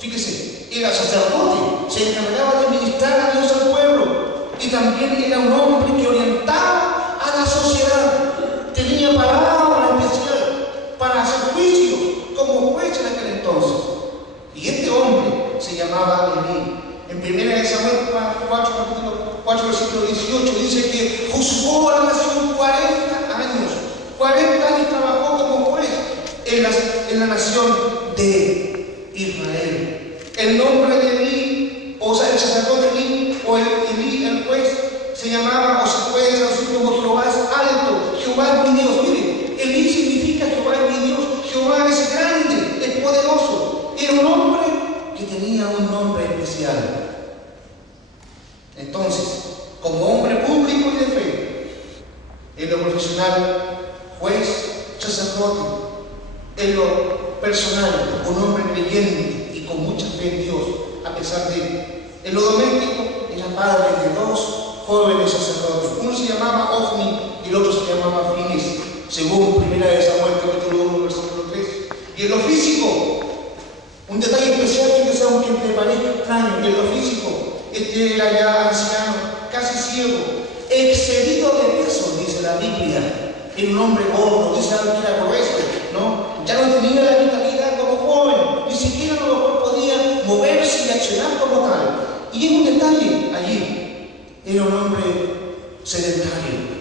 Fíjese, era sacerdote, se encargaba de ministrar a Dios al pueblo y también era un hombre que orientaba a la sociedad. Tenía palabra especial para hacer juicios como juez en aquel entonces. Y este hombre se llamaba Elí. En 1 Samuel 4, capítulo 4, versículo 18, dice que juzgó a la nación 40 años. 40 años trabajó como juez en la nación de Israel. El nombre de Elí, o sea, el sacerdote Elí, o el Elí, el juez, se llamaba, o se puede traducir como Jehová es alto, Jehová es mi Dios. Mire, Elí significa Jehová es mi Dios, Jehová es grande, es poderoso. Era un hombre que tenía un nombre especial. Entonces, como hombre público y de fe, en lo profesional, juez, sacerdote, en lo personal, un hombre creyente y con mucha fe en Dios, a pesar de en lo doméstico, era padre de 2 jóvenes sacerdotes. Uno se llamaba Ofni y el otro se llamaba Finis, según 1 Samuel capítulo 1, versículo 3. Y en lo físico, un detalle especial que aunque me parezca extraño, y en lo físico, este era ya anciano, casi ciego, excedido de peso, dice la Biblia. Era un hombre gordo, dice algo que era grueso, ¿no? Ya no tenía la vitalidad como joven, ni siquiera a lo mejor podía moverse y accionar como tal. Y hay un detalle allí, era un hombre sedentario.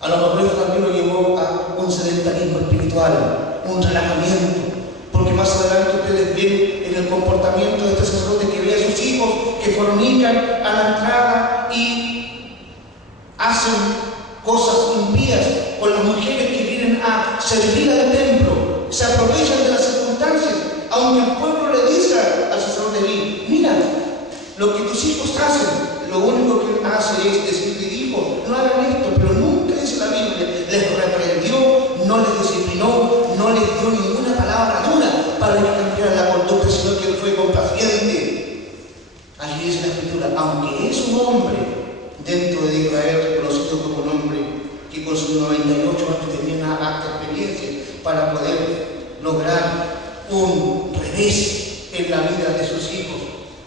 A lo mejor eso también lo llevó a un sedentarismo espiritual, un relajamiento, porque más adelante ustedes ven en el comportamiento de este sacerdote que ve a sus hijos que fornican a la entrada y hacen cosas impías con las mujeres que vienen a servir al templo, se aprovechan de las circunstancias, aunque el pueblo le dice al sacerdote Elí: mira, lo que tus hijos hacen, lo único que él hace es decirle: hijo, no hagan esto, pero nunca dice la Biblia, les reprendió, no les disciplinó, no les dio ninguna palabra dura para que cambiaran la conducta, sino que él fue complaciente. Allí dice la Escritura, aunque es un hombre dentro de Israel reconocido como un hombre que con sus 98 años tenía una alta experiencia para poder lograr un revés en la vida de sus hijos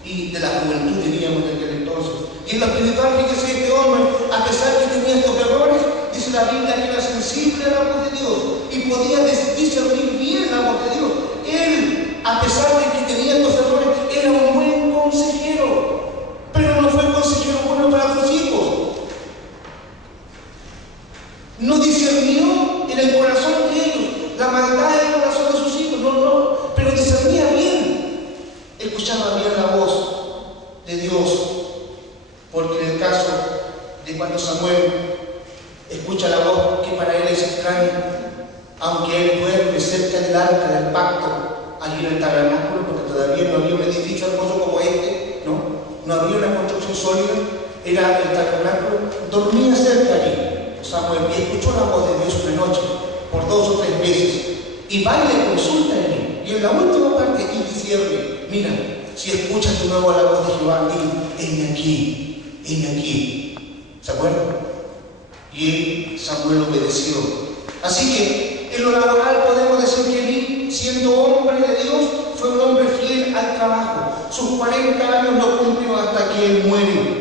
y de la juventud, diríamos, de aquel entonces. Y en la espiritual, fíjese, este hombre, a pesar de que tenía estos errores, dice la Biblia que era sensible a la voz de Dios y podía discernir bien la voz de Dios. Él, a pesar de que tenía estos errores, era un buen consejero, pero no fue consejero bueno para sus hijos. No discernió en el corazón de ellos la maldad del corazón de sus hijos, no, pero discernía bien, escuchaba bien la voz de Dios, porque en el caso de cuando Samuel escucha la voz que para él es extraña, aunque él duerme cerca del arca del pacto, allí en el tabernáculo, porque todavía no había un edificio hermoso como este, no había una construcción sólida, era el tabernáculo, dormía cerca allí Samuel y escuchó la voz de Dios una noche por 2 o 3 veces y va y le consulta a él, y en la última parte él dice: mira, si escuchas de nuevo la voz de Jehová, heme aquí, ¿se acuerdan? Y Samuel obedeció. Así que en lo laboral podemos decir que Elí, siendo hombre de Dios, fue un hombre fiel al trabajo. Sus 40 años no cumplió hasta que él muere,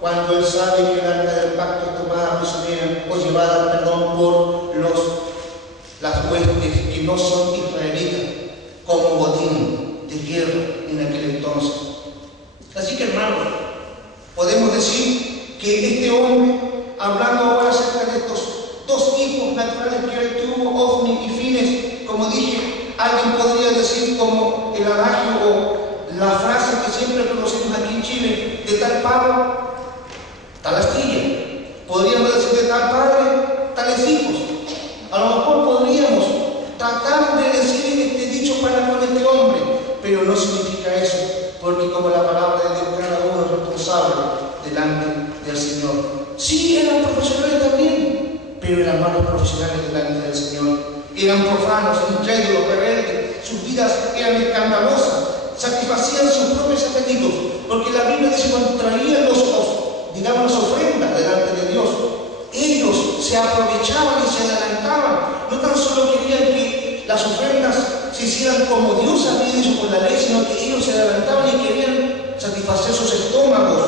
cuando él sabe que el arca del pacto es tomada prisionera o llevada, por las huestes que no son israelitas, como botín de guerra en aquel entonces. Así que, hermanos, podemos decir que este hombre, hablando ahora acerca de estos 2 hijos naturales que él tuvo, Ofni y Finis, como dije, alguien podría decir como el adagio o la frase que siempre conocemos aquí en Chile: de tal palo, tal astilla. Podríamos decir: de tal padre, tales hijos. A lo mejor podríamos tratar de decir este dicho para con este hombre, pero no significa eso, porque como la palabra de Dios, cada uno es responsable delante del Señor. Sí, eran profesionales también, pero eran malos profesionales delante del Señor. Eran profanos, incrédulos, rebeldes, sus vidas eran escandalosas, satisfacían sus propios apetitos, porque la Biblia dice: cuando traían las ofrendas delante de Dios, ellos se aprovechaban y se adelantaban. No tan solo querían que las ofrendas se hicieran como Dios había dicho por la ley, sino que ellos se adelantaban y querían satisfacer sus estómagos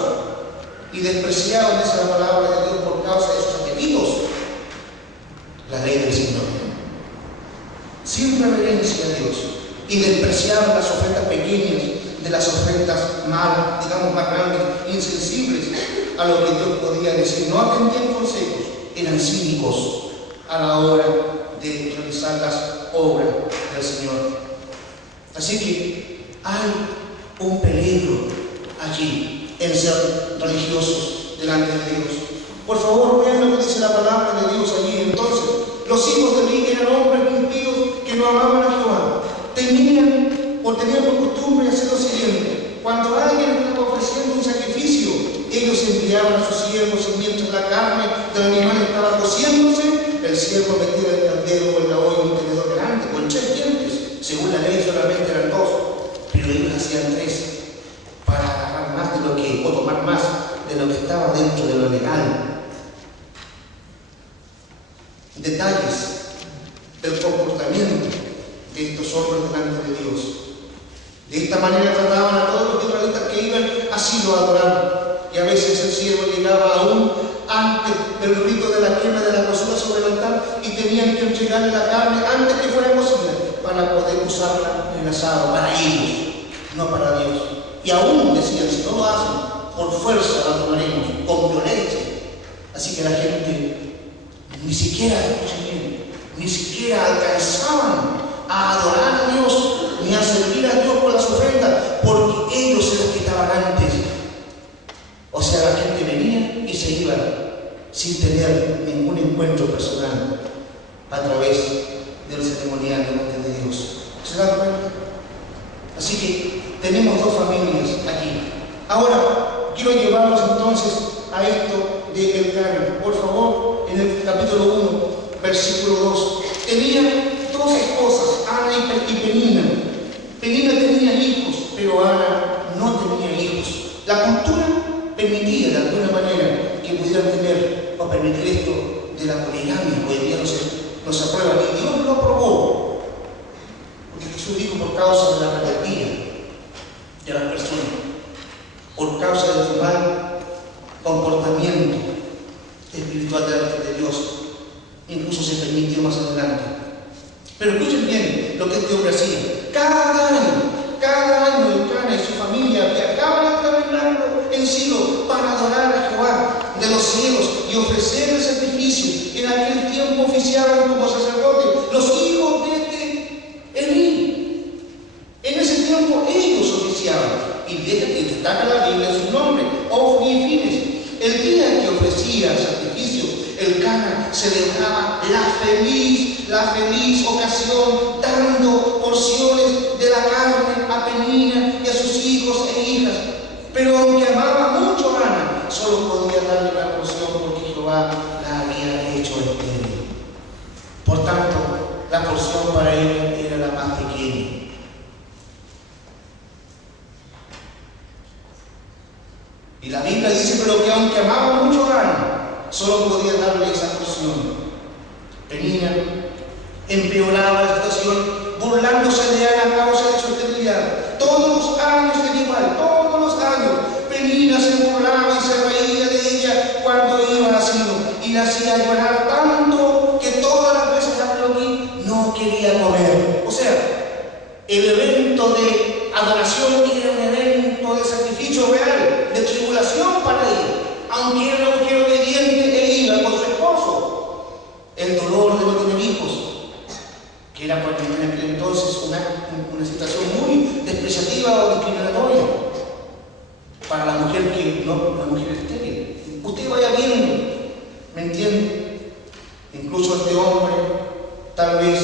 y despreciaban esa palabra de Dios por causa de sus apetitos, la ley del Señor, sin reverencia a Dios, y despreciaban las ofrendas pequeñas de las ofrendas malas, digamos más grandes, insensibles a lo que Dios podía decir. No atendían consejos, eran cínicos a la hora de realizar las obras del Señor. Así que hay un peligro allí en ser religiosos delante de Dios. Por favor, vean lo que dice la palabra de Dios allí. Entonces, los hijos de Eli eran hombres impíos que no amaban a Jehová. Tenían por costumbre hacer lo siguiente: cuando alguien estaba ofreciendo un sacrificio, ellos enviaban a sus siervos, y mientras la carne del animal estaba cociéndose, el siervo metía el caldero o el olla en un tenedor grande con 3 dientes. Según la ley solamente eran 2, pero ellos hacían 3 para agarrar más de lo que, o tomar más de lo que estaba dentro de lo legal. Detalles del comportamiento de estos hombres delante de Dios. De esta manera trataban a todos los israelitas que iban así lo adorar, y a veces el siervo llegaba aún antes del rito de la quema de la basura sobre el altar y tenían que entregarle la carne antes que fuera cocida para poder usarla en el asado, para ellos, no para Dios. Y aún decían, si no lo hacen, por fuerza la tomaremos, con violencia. Así que la gente ni siquiera alcanzaban a adorar a Dios ni a servir a Dios por las ofrendas, porque ellos eran los que estaban antes. O sea, la gente venía y se iba sin tener ningún encuentro personal a través del ceremonial delante de Dios. ¿Se dan cuenta? Así que tenemos 2 familias aquí. Ahora, quiero llevarlos entonces a esto de Elcana. Por favor, en el capítulo 1, versículo 2. Tenía 2 esposas, Ana y Penina. Penina tenía hijos, pero Ana no tenía hijos. La cultura permitía de alguna manera que pudieran tener o permitir esto de la poligamia. Hoy en día no se aprueba, y Dios lo aprobó, porque Jesús dijo: por causa de la rebeldía de las personas, por causa de su mal comportamiento espiritual delante de Dios, incluso se permitió más adelante. Pero escuchen bien lo que este hombre hacía. Cada año Elcana y su familia viajaban al tabernáculo en Silo para adorar a Jehová de los cielos y ofrecer el sacrificio. En aquel tiempo oficiaban como sacerdotes los hijos de Elí. En ese tiempo ellos oficiaban. Y destaca la Biblia su nombre, Ofni y Fines. El día que ofrecía sacrificios, Elcana celebraba la feliz ocasión, dando porciones de la carne a Penina y a sus hijos e hijas. Pero aunque amaba mucho a Ana, solo podía darle la porción porque Jehová la había hecho estéril. Por tanto, la porción para ella era la más pequeña. Y la Biblia dice, pero que aunque amaba mucho a Ana, solo podía darle esa porción. Penina empeoraba la situación, burlándose de Ana a causa de su esterilidad. Todos los años era igual, todos los años. Penina se burlaba y se reía de ella cuando iba al asilo, y la hacía llorar tanto que todas las veces aquí no quería comer. O sea, el evento de adoración era un evento de sacrificio real, de tribulación para ella. Aunque era una mujer obediente e iba con su esposo, el dolor de no tener hijos, que era para en aquel entonces una situación muy despreciativa o discriminatoria para la mujer la mujer estéril. Usted vaya viendo, ¿me entiende? Incluso este hombre, tal vez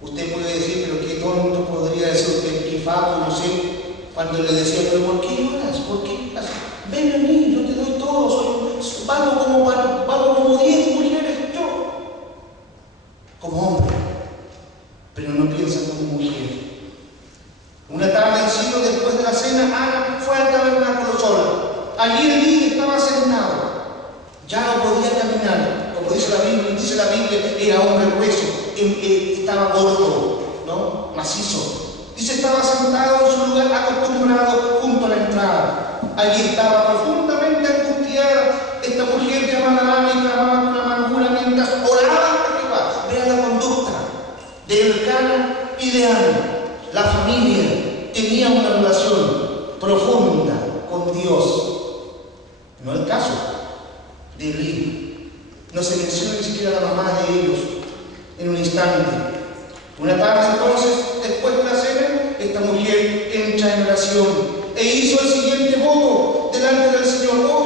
usted puede decir, pero qué tonto podría decir usted, qué fato, no sé, cuando le decía, pero ¿por qué lloras? ¿Por qué? Ven a mí, yo te doy todo, valgo como 10 mujeres yo, como hombre, pero no piensa como mujer. Una tarde en Silo, después de la cena, Ana fue al tabernáculo sola. Allí Elí estaba sentado, ya no podía caminar, como dice la Biblia, era hombre grueso, estaba gordo, ¿no? Macizo. Dice, estaba sentado en su lugar acostumbrado junto a la entrada. Allí estaba profundamente angustiada esta mujer llamada Ana y clamaba con amargura mientras oraba a Jehová. Vean la conducta de Elcana y de Ana. La familia tenía una relación profunda con Dios. No el caso de Elí. No se menciona ni siquiera la mamá de ellos en un instante. Una tarde entonces, después de la cena, esta mujer entra en oración e hizo el siguiente voto delante del Señor.